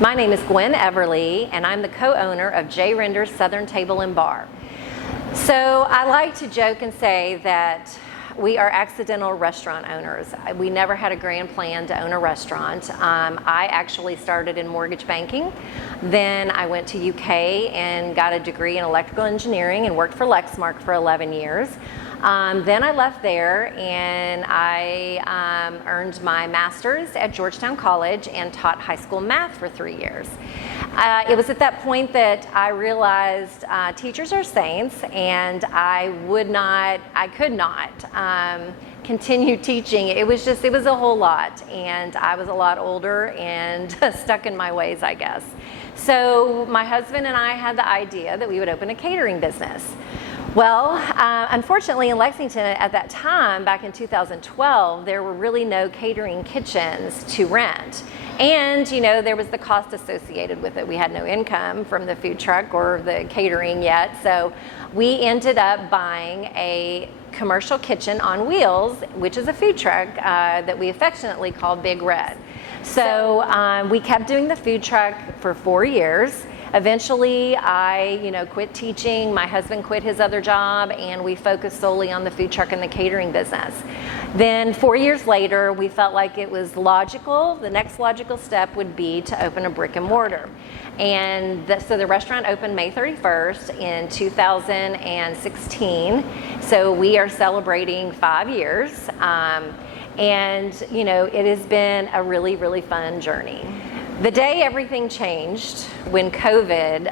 My name is Gwyn Everly, and I'm the co-owner of J. Render's Southern Table and Bar. So I like to joke and say that we are accidental restaurant owners. We never had a grand plan to own a restaurant. I actually started in mortgage banking. Then I went to UK and got a degree in electrical engineering and worked for Lexmark for 11 years. Then I left there and I earned my master's at Georgetown College and taught high school math for 3 years. It was at that point that I realized teachers are saints, and I could not continue teaching. It was a whole lot, and I was a lot older and stuck in my ways, I guess. So my husband and I had the idea that we would open a catering business. Well, unfortunately in Lexington at that time, back in 2012, there were really no catering kitchens to rent. And, there was the cost associated with it. We had no income from the food truck or the catering yet. So we ended up buying a commercial kitchen on wheels, which is a food truck that we affectionately call Big Red. So we kept doing the food truck for 4 years. Eventually, I quit teaching. My husband quit his other job, and we focused solely on the food truck and the catering business. Then 4 years later, we felt like it was logical. The next logical step would be to open a brick and mortar. And so the restaurant opened May 31st in 2016. So we are celebrating 5 years. And it has been a really, really fun journey. The day everything changed, when COVID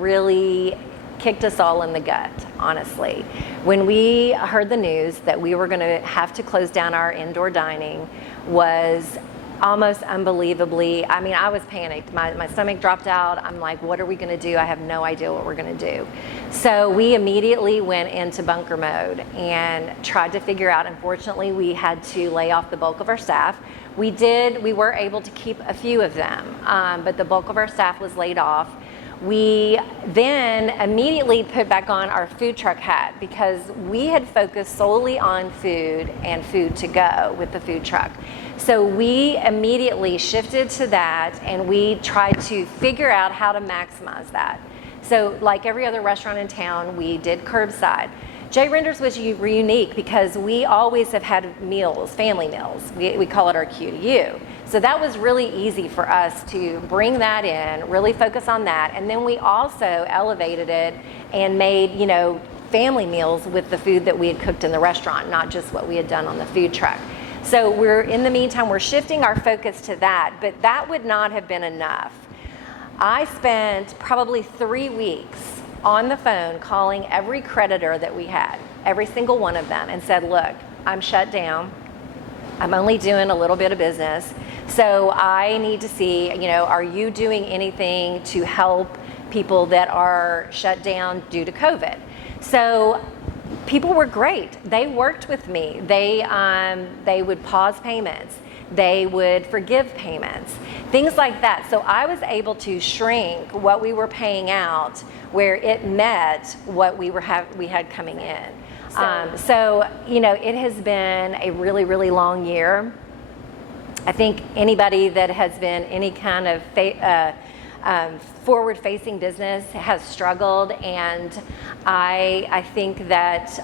really kicked us all in the gut, honestly. When we heard the news that we were going to have to close down our indoor dining was almost unbelievably, I was panicked. My stomach dropped out. I'm like, what are we going to do? I have no idea what we're going to do. So we immediately went into bunker mode and tried to figure out. Unfortunately, we had to lay off the bulk of our staff. We were able to keep a few of them, but the bulk of our staff was laid off. We then immediately put back on our food truck hat because we had focused solely on food and food to go with the food truck. So we immediately shifted to that, and we tried to figure out how to maximize that. So like every other restaurant in town, we did curbside. J. Render's was unique because we always have had meals, family meals. We call it our Q to U. So that was really easy for us to bring that in, really focus on that. And then we also elevated it and made, family meals with the food that we had cooked in the restaurant, not just what we had done on the food truck. So in the meantime, we're shifting our focus to that, but that would not have been enough. I spent probably 3 weeks on the phone calling every creditor that we had, every single one of them, and said, look, I'm shut down. I'm only doing a little bit of business. So I need to see, are you doing anything to help people that are shut down due to COVID? So people were great. They worked with me. They would pause payments. They would forgive payments, things like that. So I was able to shrink what we were paying out where it met what we had coming in. So it has been a really, really long year. I think anybody that has been any kind of forward-facing business has struggled, and I think that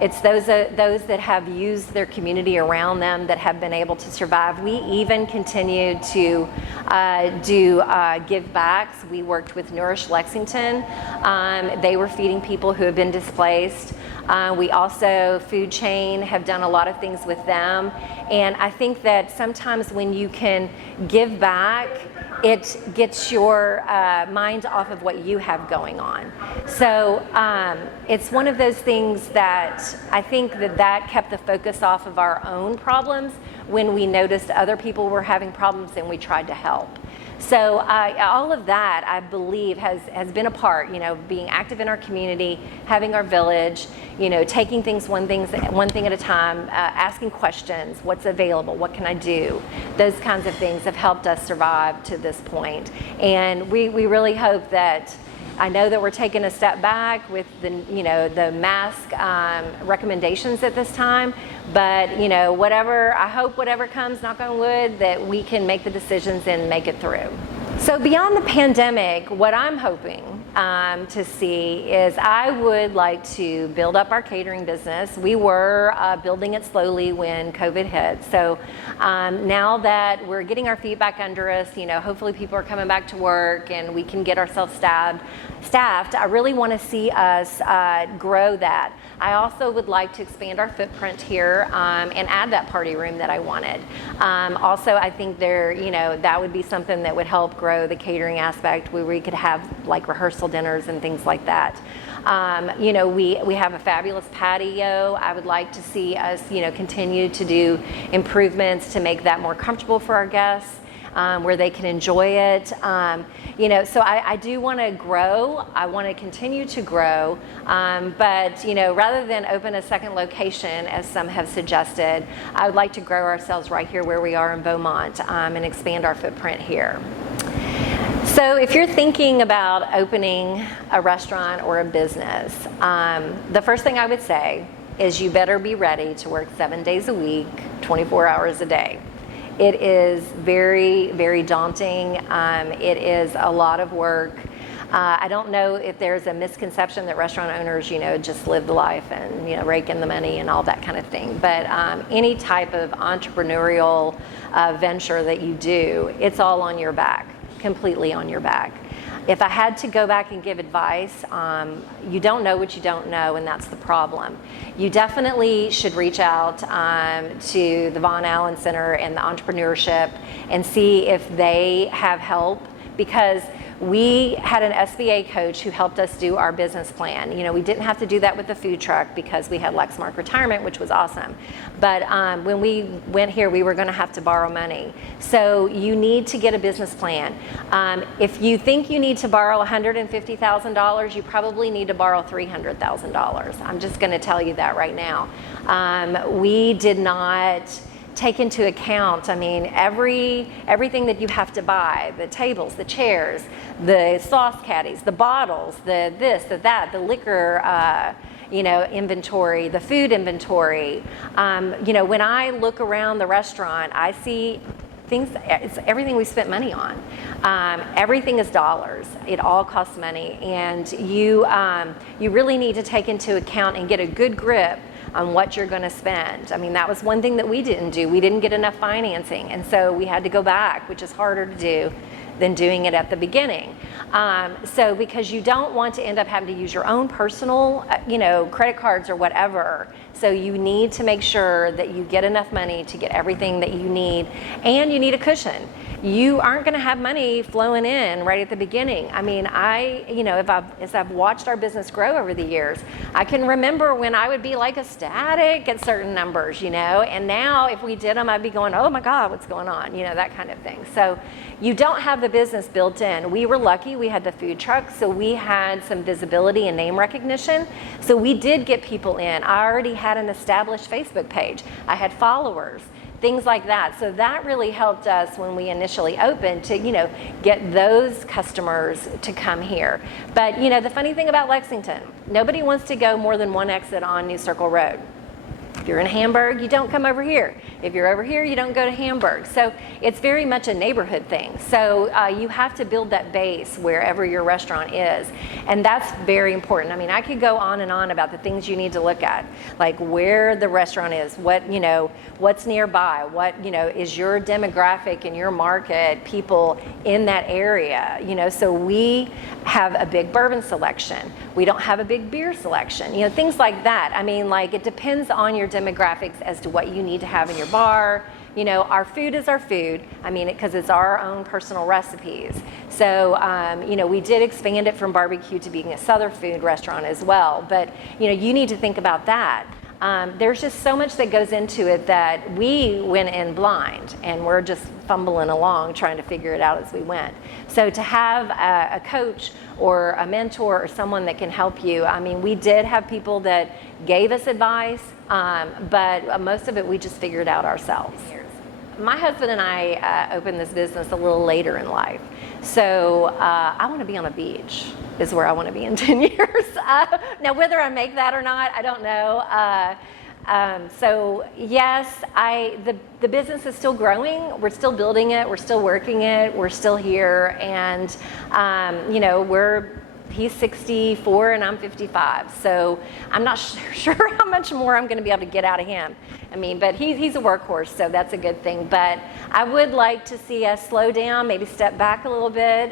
it's those that have used their community around them that have been able to survive. We even continue to do give backs. We worked with Nourish Lexington. They were feeding people who have been displaced. We also, Food Chain, have done a lot of things with them. And I think that sometimes when you can give back, it gets your mind off of what you have going on. So it's one of those things that I think that kept the focus off of our own problems when we noticed other people were having problems and we tried to help. So all of that, I believe, has been a part, being active in our community, having our village, taking things one thing at a time, asking questions, what's available, what can I do? Those kinds of things have helped us survive to this point. And we really hope that I know that we're taking a step back with the mask recommendations at this time, but I hope whatever comes, knock on wood, that we can make the decisions and make it through. So beyond the pandemic, what I'm hoping to see is I would like to build up our catering business. We were building it slowly when COVID hit. So now that we're getting our feet back under us, hopefully people are coming back to work and we can get ourselves staffed. I really want to see us grow that. I also would like to expand our footprint here and add that party room that I wanted. Also, I think that would be something that would help grow the catering aspect, where we could have like rehearsal dinners and things like that. We have a fabulous patio. I would like to see us, continue to do improvements to make that more comfortable for our guests. Where they can enjoy it. So I do want to grow. I want to continue to grow. But rather than open a second location, as some have suggested, I would like to grow ourselves right here where we are in Beaumont and expand our footprint here. So if you're thinking about opening a restaurant or a business, the first thing I would say is you better be ready to work 7 days a week, 24 hours a day. It is very, very daunting. It is a lot of work. I don't know if there's a misconception that restaurant owners, just live the life and, rake in the money and all that kind of thing. But any type of entrepreneurial venture that you do, it's all on your back, completely on your back. If I had to go back and give advice, you don't know what you don't know, and that's the problem. You definitely should reach out to the Von Allen Center and the Entrepreneurship and see if they have help, because we had an SBA coach who helped us do our business plan. We didn't have to do that with the food truck because we had Lexmark Retirement, which was awesome. But when we went here, we were going to have to borrow money. So you need to get a business plan. If you think you need to borrow $150,000, you probably need to borrow $300,000. I'm just going to tell you that right now. We did not take into account, everything that you have to buy, the tables, the chairs, the sauce caddies, the bottles, the this, the that, the liquor, inventory, the food inventory. When I look around the restaurant, I see it's everything we spent money on. Everything is dollars. It all costs money, and you really need to take into account and get a good grip on what you're going to spend. That was one thing that we didn't do. We didn't get enough financing, and so we had to go back, which is harder to do than doing it at the beginning. So because you don't want to end up having to use your own personal, credit cards or whatever. So you need to make sure that you get enough money to get everything that you need, and you need a cushion. You aren't going to have money flowing in right at the beginning. As I've watched our business grow over the years, I can remember when I would be like ecstatic at certain numbers, and now if we did them, I'd be going, oh my God, what's going on? That kind of thing. So you don't have the business built in. We were lucky, we had the food truck, so we had some visibility and name recognition. So we did get people in. I already had an established Facebook page. I had followers. Things like that. So that really helped us when we initially opened to, get those customers to come here. But, the funny thing about Lexington, nobody wants to go more than one exit on New Circle Road. If you're in Hamburg, you don't come over here. If you're over here, you don't go to Hamburg. So it's very much a neighborhood thing. So you have to build that base wherever your restaurant is. And that's very important. I could go on and on about the things you need to look at, like where the restaurant is, what's nearby, what, is your demographic in your market, people in that area, so we have a big bourbon selection. We don't have a big beer selection, things like that. It depends on your demographics as to what you need to have in your bar. Our food is our food, because it's our own personal recipes. So, we did expand it from barbecue to being a Southern food restaurant as well. But, you need to think about that. There's just so much that goes into it that we went in blind, and we're just fumbling along trying to figure it out as we went. So to have a coach or a mentor or someone that can help you, we did have people that gave us advice, but most of it we just figured out ourselves. my husband and I opened this business a little later in life. So I want to be on a beach is where I want to be in 10 years. Now, whether I make that or not, I don't know. So yes, the business is still growing. We're still building it. We're still working it. We're still here. And, you know, he's 64 and I'm 55. So I'm not sure how much more I'm going to be able to get out of him. I mean, but he's a workhorse, so that's a good thing. But I would like to see us slow down, maybe step back a little bit,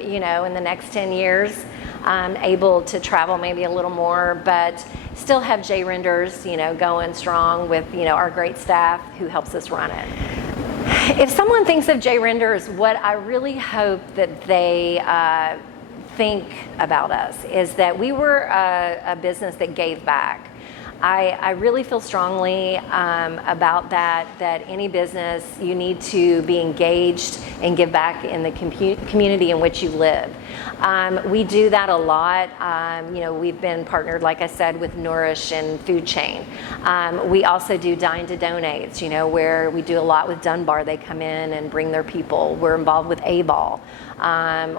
you know, in the next 10 years, able to travel maybe a little more, but still have J Renders, you know, going strong with, you know, our great staff who helps us run it. If someone thinks of J Renders, what I really hope that they think about us is that we were a business that gave back. I really feel strongly about that any business, you need to be engaged and give back in the community in which you live. We do that a lot. You know, we've been partnered, like I said, with Nourish and Food Chain. We also do Dine to Donates, you know, where we do a lot with Dunbar. They come in and bring their people. We're involved with A-Ball.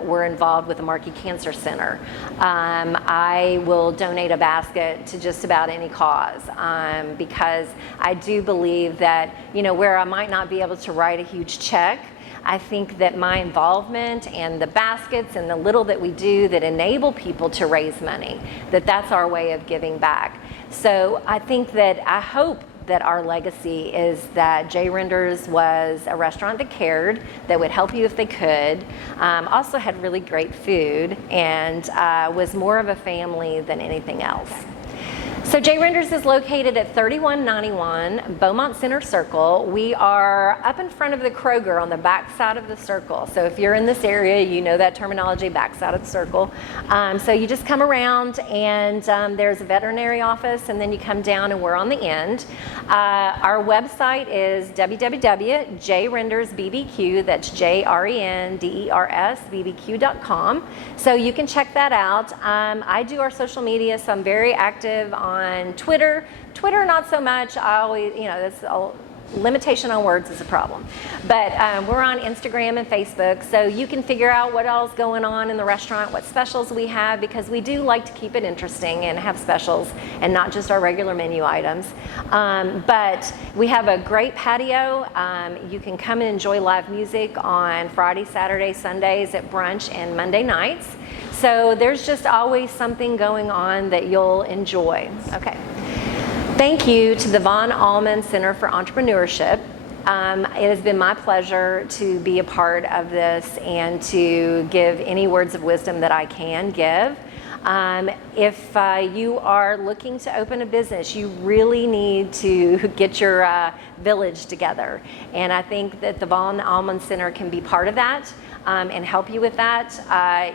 We're involved with the Markey Cancer Center. I will donate a basket to just about any cause because I do believe that, you know, where I might not be able to write a huge check, I think that my involvement and the baskets and the little that we do that enable people to raise money, that's our way of giving back. So I think that I hope that our legacy is that J Renders was a restaurant that cared, that would help you if they could, also had really great food, and was more of a family than anything else. So J Renders is located at 3191 Beaumont Center Circle. We are up in front of the Kroger on the back side of the circle. So if you're in this area, you know that terminology, back side of the circle. So you just come around and there's a veterinary office, and then you come down and we're on the end. Our website is www.jrendersbbq, that's JRENDERSBBQ.com. So you can check that out. I do our social media, so I'm very active on Twitter. Not so much. I always, you know, that's a limitation on words is a problem. But we're on Instagram and Facebook, so you can figure out what else is going on in the restaurant, what specials we have, because we do like to keep it interesting and have specials and not just our regular menu items. But we have a great patio. You can come and enjoy live music on Friday, Saturday, Sundays at brunch and Monday nights. So there's just always something going on that you'll enjoy. Okay. Thank you to the Von Allmen Center for Entrepreneurship. It has been my pleasure to be a part of this and to give any words of wisdom that I can give. If you are looking to open a business, you really need to get your village together. And I think that the Von Allmen Center can be part of that. And help you with that.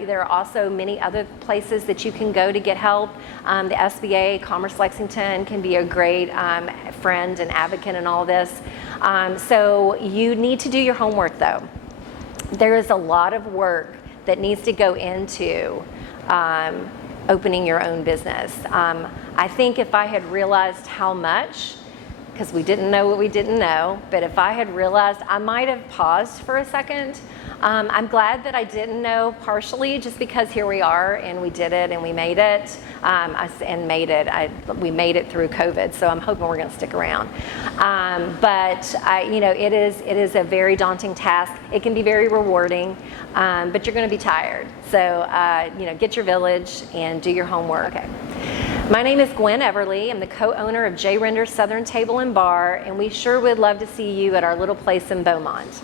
There are also many other places that you can go to get help. The SBA, Commerce Lexington can be a great friend and advocate in all this. So you need to do your homework though. There is a lot of work that needs to go into opening your own business. I think if I had realized how much, because we didn't know what we didn't know, but if I had realized, I might have paused for a second. I'm glad that I didn't know partially just because here we are and we did it and we made it we made it through COVID, so I'm hoping we're going to stick around. But you know, it is a very daunting task. It can be very rewarding, but you're going to be tired. So you know, get your village and do your homework. Okay. My name is Gwyn Everly. I'm the co-owner of J Renders Southern Table and Bar, and we sure would love to see you at our little place in Beaumont.